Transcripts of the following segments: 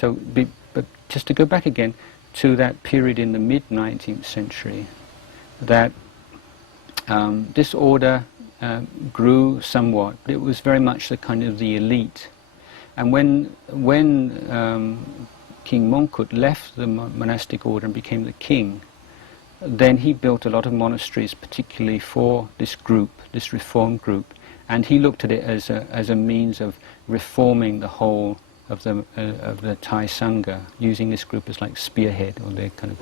But just to go back again to that period in the mid-19th century, that this order grew somewhat. It was very much the kind of the elite. And when King Mongkut left the monastic order and became the king, then he built a lot of monasteries, particularly for this group, this reform group, and he looked at it as a means of reforming the whole of the Thai Sangha, using this group as like spearhead, or they kind of,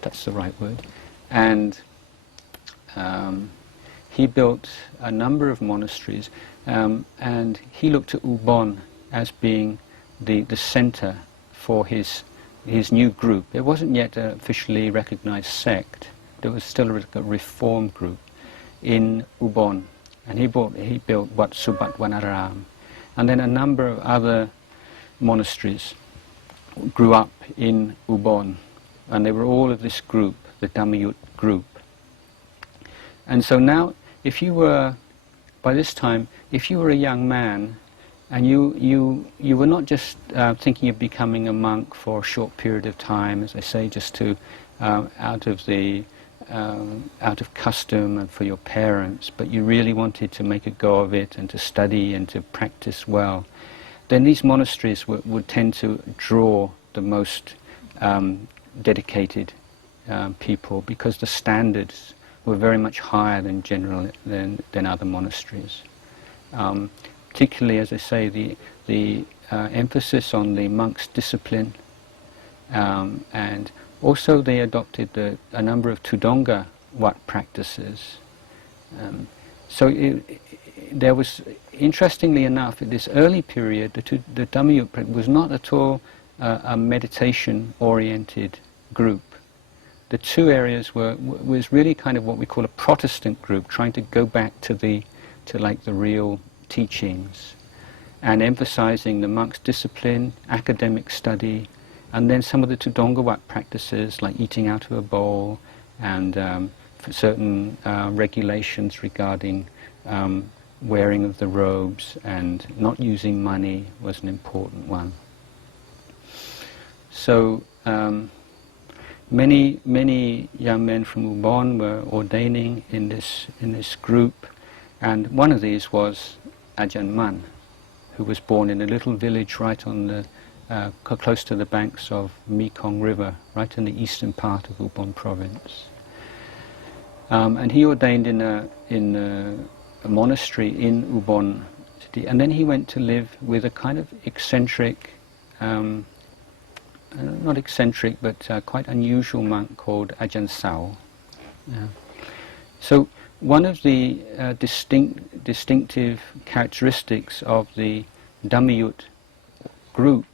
that's the right word. And he built a number of monasteries, and he looked at Ubon as being the center for his new group. It wasn't yet an officially recognized sect. There was still a reform group in Ubon, and he built Wat Subat Wanaram, and then a number of other monasteries grew up in Ubon, and they were all of this group, the Dhammayut group. And so now, by this time, if you were a young man, and you were not just thinking of becoming a monk for a short period of time, as I say, just to out of custom and for your parents, but you really wanted to make a go of it and to study and to practice well, then these monasteries would tend to draw the most dedicated people, because the standards were very much higher than other monasteries. Particularly, as I say, the emphasis on the monk's discipline, and also they adopted a number of Tudonga Wat practices. There was, interestingly enough, in this early period, the Dhammayut was not at all a meditation-oriented group. The two areas was really kind of what we call a Protestant group, trying to go back to the real teachings, and emphasizing the monk's discipline, academic study, and then some of the Tudonga Wat practices like eating out of a bowl, and certain regulations regarding wearing of the robes, and not using money was an important one. So many young men from Ubon were ordaining in this group, and one of these was Ajahn Mun, who was born in a little village right on the close to the banks of Mekong River, right in the eastern part of Ubon province. And he ordained in a monastery in Ubon city, and then he went to live with a kind of eccentric, not eccentric, but quite unusual monk called Ajahn Sao. Yeah. So one of the distinctive characteristics of the Dhammayut group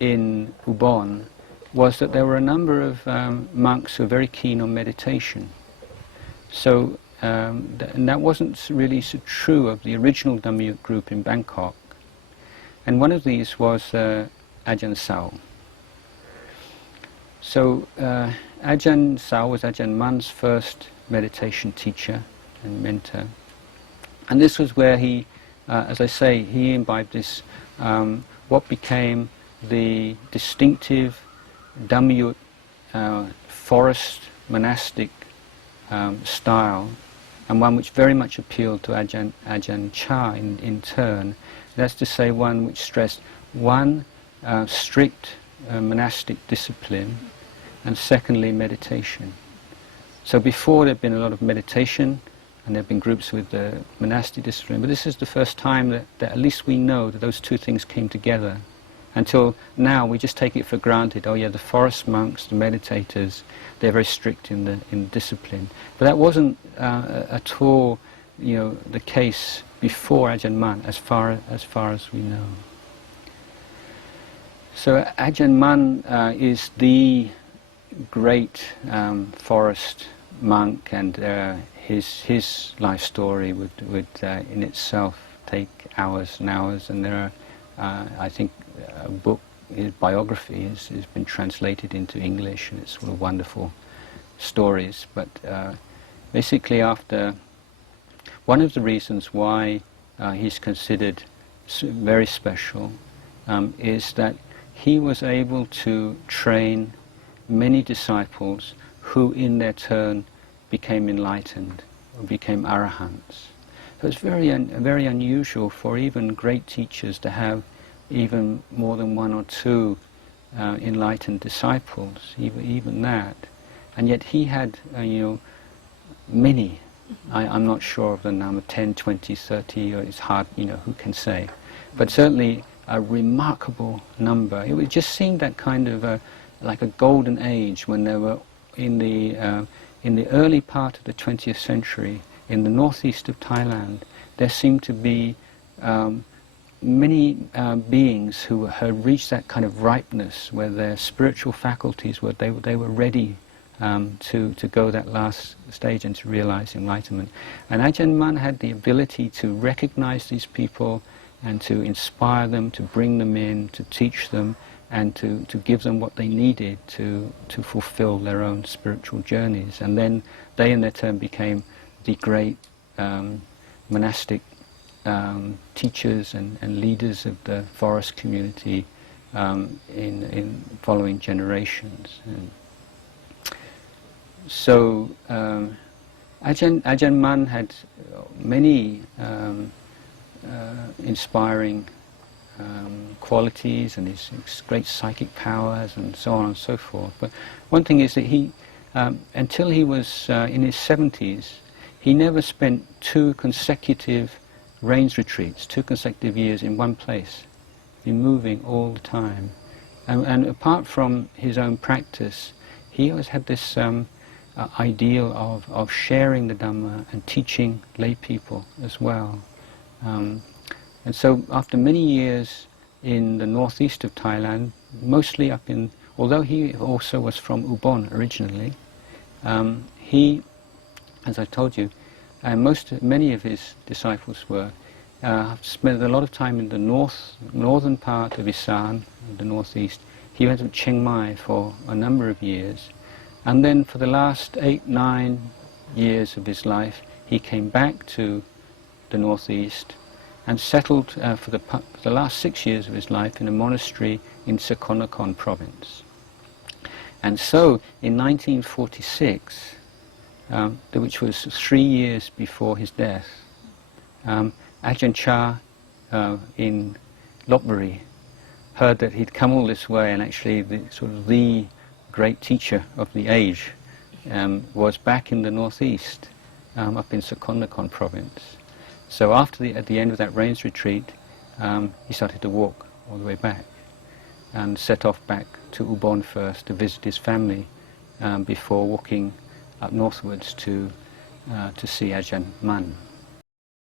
in Ubon was that there were a number of monks who were very keen on meditation. So, and that wasn't really so true of the original Dhammayut group in Bangkok. And one of these was Ajahn Sao. So Ajahn Sao was Ajahn Mun's first meditation teacher and mentor. And this was where he, as I say, he imbibed this, what became the distinctive Dhammayut forest monastic style, and one which very much appealed to Ajahn Chah in turn. That's to say, one which stressed one, strict monastic discipline, and secondly, meditation. So before there'd been a lot of meditation, and there'd been groups with the monastic discipline, but this is the first time that at least we know that those two things came together. Until now, we just take it for granted. Oh yeah, the forest monks, the meditators, they're very strict in discipline. But that wasn't at all, the case before Ajahn Mun, as far as we know. So Ajahn Mun is the great forest monk, and his life story would in itself take hours and hours. And there are, I think, a book, his biography has been translated into English, and it's full of wonderful stories. But basically, after one of the reasons why he's considered very special is that he was able to train many disciples who in their turn became enlightened, or became arahants. So it's very unusual for even great teachers to have even more than one or two enlightened disciples, even that. And yet he had, many. I'm not sure of the number, 10, 20, 30, or it's hard, who can say. But certainly a remarkable number. It just seemed that kind of like a golden age when there were, in the early part of the 20th century, in the northeast of Thailand, there seemed to be many beings who had reached that kind of ripeness where their spiritual faculties they were ready to go that last stage and to realize enlightenment. And Ajahn Mun had the ability to recognize these people and to inspire them, to bring them in, to teach them, and to give them what they needed to fulfill their own spiritual journeys. And then they in their turn became the great monastic teachers and leaders of the forest community in following generations. And so Ajahn Mun had many inspiring qualities and his great psychic powers and so on and so forth. But one thing is that he, until he was in his 70s, he never spent 2 consecutive rains retreats, 2 consecutive years in one place. He'd been moving all the time. And apart from his own practice, he always had this ideal of sharing the Dhamma and teaching lay people as well. And so after many years in the northeast of Thailand, mostly up in, although he also was from Ubon originally, he, as I told you, many of his disciples were, spent a lot of time in the northern part of Isan, the northeast. He went to Chiang Mai for a number of years, and then for the last 8, 9 years of his life, he came back to the northeast and settled for the last 6 years of his life in a monastery in Sakonnakhon province. And so in 1946, which was 3 years before his death, Ajahn Chah in Lopburi heard that he'd come all this way, and actually the great teacher of the age was back in the northeast, up in Sakonnakhon province. So at the end of that rains retreat, he started to walk all the way back and set off back to Ubon first to visit his family before walking up northwards to see Ajahn Mun.